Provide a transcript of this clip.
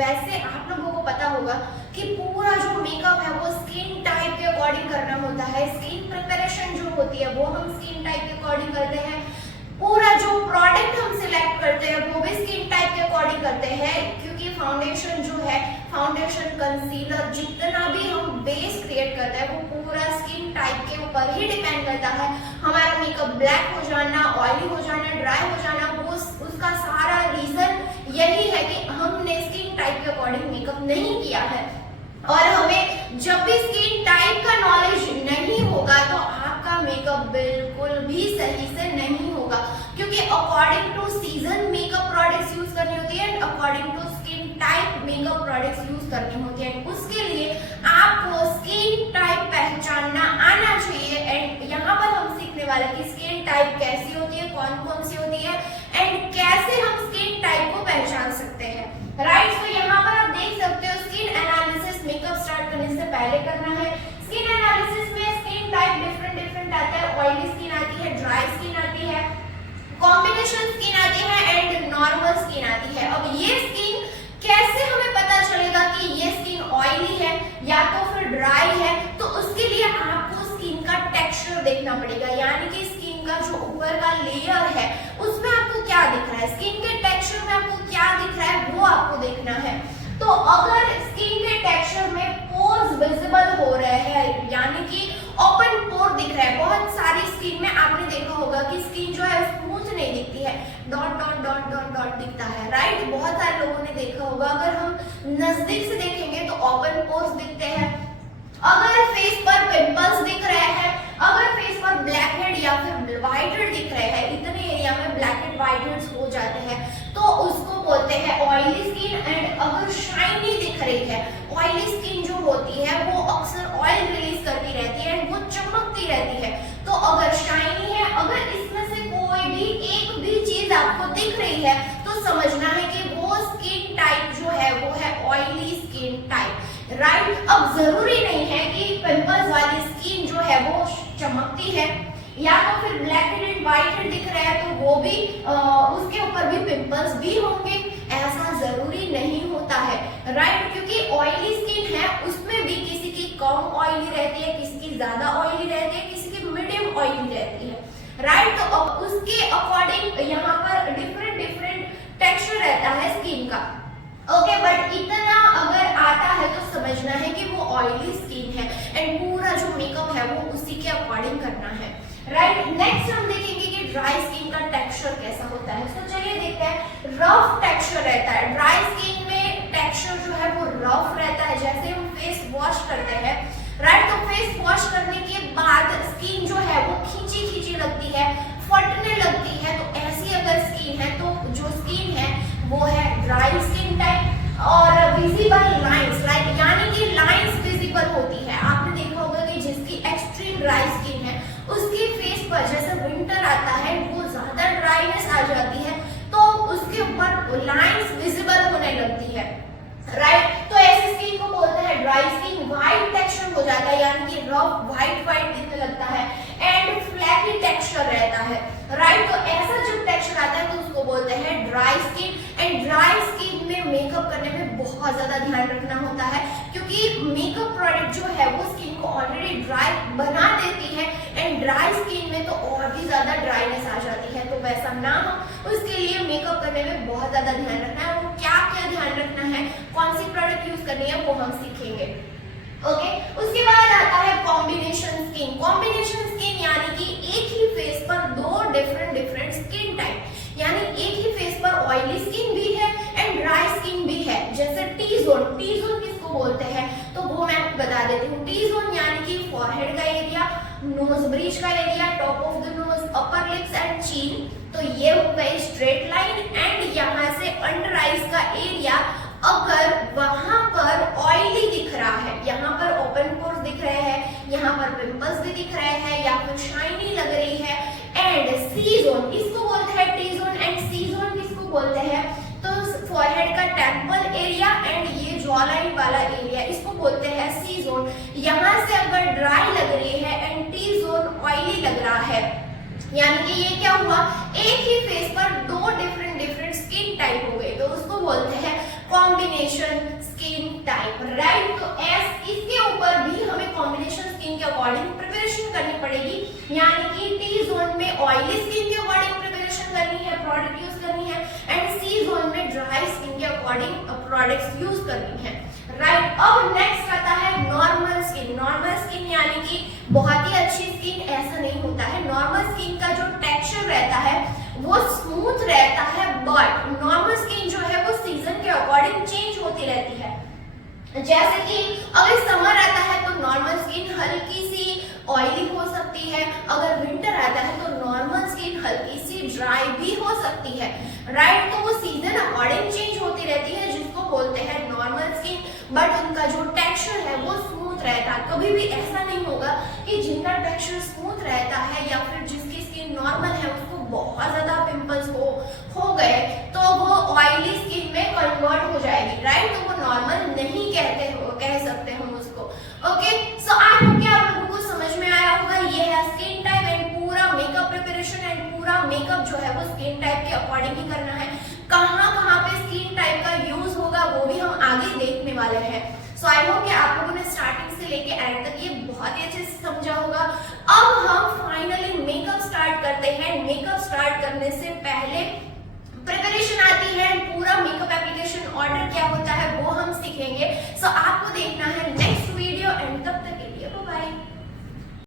वैसे आप लोगों को पता होगा कि पूरा जो मेकअप है वो स्किन टाइप के अकॉर्डिंग करना होता है। स्किन प्रिपरेशन जो होती है वो हम स्किन टाइप के अकॉर्डिंग करते हैं। पूरा जो प्रोडक्ट हम सिलेक्ट करते हैं वो भी स्किन टाइप के अकॉर्डिंग करते हैं, क्योंकि फाउंडेशन जो है, फाउंडेशन, कंसीलर, जितना भी हम बेस क्रिएट करते हैं वो पूरा स्किन टाइप के ऊपर ही डिपेंड करता है। हमारा मेकअप ब्लैक हो जाना, ऑयली हो जाना, ड्राई हो जाना, वो उसका सारा रीजन यही है कि हमने स्किन टाइप के अकॉर्डिंग मेकअप नहीं किया है। और हमें जब भी स्किन टाइप का नॉलेज नहीं होगा तो आपका मेकअप बिल्कुल भी सही से नहीं होगा, क्योंकि according to season makeup products use करनी होती है and according to skin type makeup products use करनी होती है। उसके लिए आपको स्किन टाइप पहचानना आना चाहिए एंड यहाँ पर हम सीखने वाले कि स्किन टाइप कैसी होती है, कौन कौन सी होती है एंड कैसे हम स्किन टाइप को पहचान सकते हैं। राइट, तो यहाँ पर आप देख सकते हो स्किन एनालिसिस मेकअप स्टार्ट करने से पहले करना है। स्किन एनालिसिस में स्किन टाइप डिफरेंट आता है। ऑयली स्किन आती है, ड्राई स्किन आती है, कॉम्बिनेशन स्किन आती है एंड नॉर्मल स्किन आती है। अब ये स्किन कैसे हमें पता चलेगा कि ये स्किन ऑयली है या तो फिर ड्राई है, तो उसके लिए आपको स्किन का टेक्सचर देखना पड़ेगा, यानी कि स्किन का जो ऊपर का लेयर है उसमें आपको क्या दिख रहा है, स्किन के टेक्सचर में आपको क्या दिख रहा है वो आपको देखना है। तो अगर स्किन के टेक्सचर में पोर्स विजिबल हो रहे हैं, यानी कि ओपन पोर दिख रहा है, बहुत सारी स्किन में आपने देखा होगा कि स्किन जो है स्मूथ नहीं दिखती है, dot dot dot dot dot दिखता है। राइट, बहुत सारे लोगों ने देखा होगा। अगर हम नजदीक से देखेंगे तो ओपन पोर्स दिखते हैं। अगर फेस पर पिंपल्स दिख रहे हैं, अगर फेस पर ब्लैक हेड या फिर व्हाइट हेड दिख रहे हैं, इतने एरिया में ब्लैक हेड व्हाइट हेड्स हो जाते हैं, तो उसको बोलते हैं ऑयली स्किन। एंड अगर शाइनी दिख रही है, ऑयली स्किन जो होती है वो अक्सर ऑयल रिलीज करती रहती है एंड वो चमकती रहती है, तो अगर शाइनी है, अगर इसमें से कोई भी एक भी चीज आपको दिख रही है तो समझना है कि वो स्किन टाइप जो है वो है ऑयली स्किन टाइप। राइट, अब जरूरी नहीं है कि पिंपल्स वाली स्किन जो है वो चमकती है या तो फिर black head and white head दिख रहा है तो वो भी उसके ऊपर भी पिंपल्स भी होंगे, ऐसा जरूरी नहीं होता है। राइट, क्योंकि ऑयली स्किन है उसमें भी किसी की कम ऑयली रहती है, किसी की ज्यादा ऑयली रहती है, किसी की मीडियम ऑयली रहती है। राइट, तो अब उसके अकॉर्डिंग यहाँ पर डिफरेंट टेक्सचर रहता है स्किन का। ओके, बट इतना अगर आता है तो समझना है कि वो ऑयली स्किन है एंड पूरा जो मेकअप है वो उसी के अकॉर्डिंग करना है। राइट, नेक्स्ट हम देखेंगे कि ड्राई स्किन का टेक्सचर कैसा होता है। तो चलिए देखते हैं। रफ टेक्सचर रहता है ड्राई स्किन में, टेक्सचर जो है वो रफ रहता है। जैसे हम फेस वॉश करते हैं, राइट, तो फेस वॉश करने के बाद स्किन जो है वो खींची लगती है, फटने लगती है, तो ऐसी अगर स्किन है तो जो स्किन है वो है ड्राई स्किन टाइप। और विजिबल लाइंस, लाइक यानी कि लाइंस विजिबल होती है। आपने देखा होगा कि जिसकी एक्सट्रीम ड्राई स्किन है उसके फेस पर जैसे विंटर आता है वो ज्यादा ड्राईनेस आ जाती है तो उसके ऊपर लाइंस विजिबल होने लगती है। राइट, तो ऐसी स्किन को बोलते हैं ड्राई स्किन। व्हाइट टेक्सचर हो जाता है, यानी कि रफ व्हाइट दिखने लगता है एंड फ्लैकी टेक्सचर रहता है। राइट, तो ऐसा जब टेक्सचर आता है तो उसको बोलते हैं dry skin. And dry skin में मेकअप करने में बहुत ज्यादा ध्यान रखना होता है, क्योंकि मेकअप प्रोडक्ट जो है वो स्किन को ऑलरेडी ड्राई बना देती है एंड ड्राई स्किन में तो और भी ज्यादा ड्राईनेस आ जाती है। तो वैसा ना हो उसके लिए मेकअप करने में बहुत ज्यादा ध्यान रखना है। वो क्या ध्यान रखना है, कौन सी प्रोडक्ट यूज करनी है वो हम सीखेंगे। ओके, उसके बाद आता है कॉम्बिनेशन स्किन। कॉम्बिनेशन स्किन यानी कि एक ही फेस पर दो डिफरेंट स्किन टाइप, यानी एक ही फेस पर ऑयली स्किन भी है एंड ड्राई स्किन भी है। जैसे टी जोन किसको बोलते हैं तो वो मैं आपको बता देती हूँ। टी जोन यानी कि फॉरहेड का एरिया, नोज ब्रिज का area, top of the nose, upper lips and चीन, तो ये हो गई स्ट्रेट लाइन। एंड यहाँ से अंडर आईज का एरिया, अगर वहां पर ऑयली दिख रहा है, यहाँ पर ओपन पोर्स दिख रहे हैं, यहाँ पर पिंपल्स भी दिख रहे हैं या फिर शाइनी लग रही है। एंड सी जोन इसको बोलते हैं T zone and C zone किसको बोलते हैं तो फॉरहेड का टेम्पल एरिया एंड ये जॉ लाइन वाला एरिया इसको बोलते हैं सी जोन। यहाँ से अगर ड्राई लग रही है एंड टी जोन ऑयली लग रहा है, यानी कि ये क्या हुआ, एक ही फेस पर दो डिफरेंट स्किन टाइप हो गई, तो उसको बोलते हैं कॉम्बिनेशन स्किन टाइप, राइट। तो इसके ऊपर भी हमें कॉम्बिनेशन स्किन के अकॉर्डिंग प्रिपरेशन करनी पड़ेगी, यानी कि टी जोन में ऑयली स्किन के अकॉर्डिंग प्रिपरेशन करनी है, प्रोडक्ट यूज करनी है, एंड सी जोन में ड्राई स्किन के अकॉर्डिंग प्रोडक्ट्स यूज करनी है, राइट। अब नेक्स्ट आता है नॉर्मल स्किन। नॉर्मल स्किन यानी कि बहुत ही अच्छी स्किन ऐसा नहीं होता है। नॉर्मल स्किन का जो टेक्सचर रहता है वो स्मूथ रहता है, बट नॉर्मल स्किन जो है वो सीजन के अकॉर्डिंग चेंज होती रहती है। जैसे कि अगर समर आता है तो नॉर्मल स्किन हल्की सी ऑयली हो सकती है, अगर विंटर आता है तो नॉर्मल स्किन हल्की सी ड्राई भी हो सकती है, राइट। तो वो सीजन अकॉर्डिंग चेंज होती रहती है, जिसको बोलते हैं नॉर्मल स्किन, बट उनका जो टेक्सचर है वो स्मूथ रहता है। कभी भी ऐसा नहीं होगा कि जिनका टेक्सचर स्मूथ रहता है या फिर जिसकी स्किन नॉर्मल है उसको बहुत ज्यादा पिंपल्स हो गए तो वो ऑयली स्किन में कन्वर्ट हो जाएगी, राइट। तो वो नॉर्मल नहीं कह सकते हम उसको। ओके, सो आई होप कि आप लोगों को समझ में आया होगा। ये है स्किन टाइप एंड पूरा मेकअप प्रिपरेशन एंड पूरा मेकअप जो है वो स्किन टाइप के अकॉर्डिंग ही करना है। कहाँ पे स्किन टाइप का यूज होगा वो भी हम आगे देखने वाले हैं। सो आई होप कि आप लोगों ने स्टार्टिंग से लेके एंड तक ये बहुत ही अच्छे से समझा होगा। अब हम फाइनली मेकअप स्टार्ट करते हैं। मेकअप स्टार्ट करने से पहले